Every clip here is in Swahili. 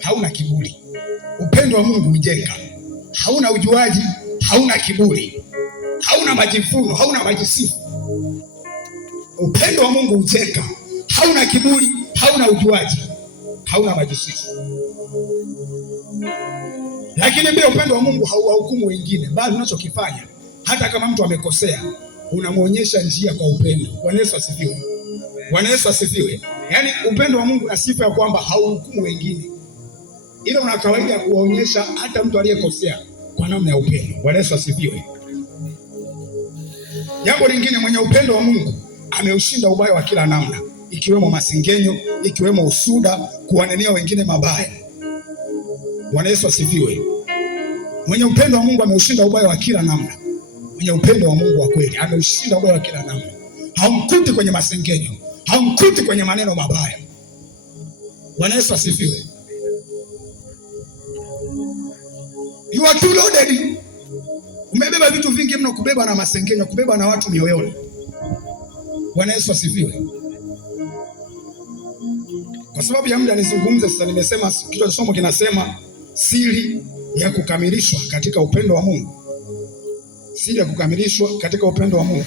hauna kiburi. Upendo wa Mungu hujenga, hauna ujuaji, hauna kiburi, hauna majivuno, hauna majisifu. Upendo wa Mungu hujenga, hauna kiburi, hauna ujuaji, hauna majisifu. Lakini pia upendo wa Mungu hauhukumu wengine, bali unachokifanya hata kama mtu amekosea, unamwonyesha njia kwa upendo. Bwana Yesu asifiwe. Bwana Yesu asifiwe. Yaani upendo wa Mungu na sifa ya kwamba hauhukumu wengine, ila una kawaida ya kuwaonyesha hata mtu aliyekosea kwa namna ya upendo. Bwana Yesu asifiwe. Jambo lingine, mwenye upendo wa Mungu ameushinda ubaya wa kila namna, ikiwemo masengenyo, ikiwemo usuda, kuwanenea wengine mabaya. Bwana Yesu asifiwe. Mwenye upendo wa Mungu ameushinda ubaya wa kila namna. Mwenye upendo wa Mungu wa kweli ameushinda ubaya wa kila namna. Haumkuti kwenye masengenyo, haumkuti kwenye maneno mabaya. Bwana Yesu asifiwe. You are too loaded. Umebeba vitu vingi mno, kubeba na masengenyo, kubeba na watu mioyoni. Bwana Yesu asifiwe. Kwa sababu ya muda nizungumze sasa. Nimesema kichwa cha somo kinasema siri ya kukamilishwa katika upendo wa Mungu. Siri ya kukamilishwa katika upendo wa Mungu.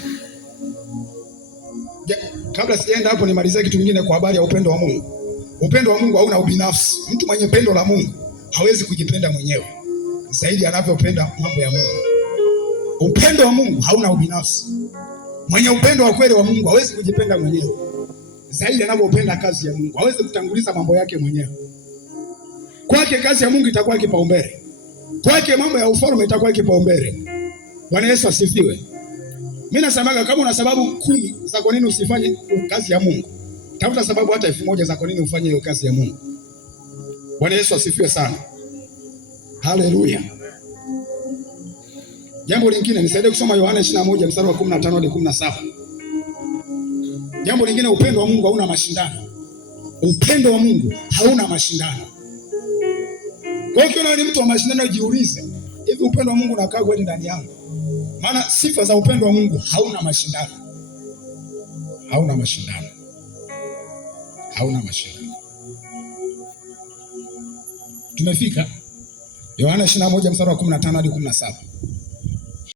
Kabla sijaenda hapo, nimalizie kitu kingine kwa habari ya upendo wa Mungu. Upendo wa Mungu hauna ubinafsi. Mtu mwenye pendo la Mungu hawezi kujipenda mwenyewe zaidi anavyopenda mambo ya Mungu. Upendo wa Mungu hauna ubinafsi. Mwenye upendo wa kweli wa Mungu hawezi kujipenda mwenyewe zaidi anavyopenda kazi ya Mungu. Hawezi kutanguliza mambo yake mwenyewe. Kwake kazi ya Mungu itakuwa kipaumbele. Kwake mambo ya ufalme itakuwa kipaumbele. Bwana Yesu asifiwe. Mimi nasemaga, kama una sababu 10 za kwa nini usifanye kazi ya Mungu, tafuta sababu hata 1000 za kwa nini ufanye hiyo kazi ya Mungu. Bwana Yesu asifiwe sana. Haleluya. Jambo lingine, nisaidie kusoma Yohana 21 mstari wa 15 hadi 17. Jambo lingine, upendo wa Mungu hauna mashindano. Upendo wa Mungu hauna mashindano. Kwa hiyo ukiona ni mtu wa mashindano, jiulize, hivi upendo wa Mungu unakaa kweli ndani yangu? Maana sifa za upendo wa Mungu hauna mashindano. Hauna mashindano. Hauna mashindano. Tumefika Yohana 21 mstari wa 15 hadi 17.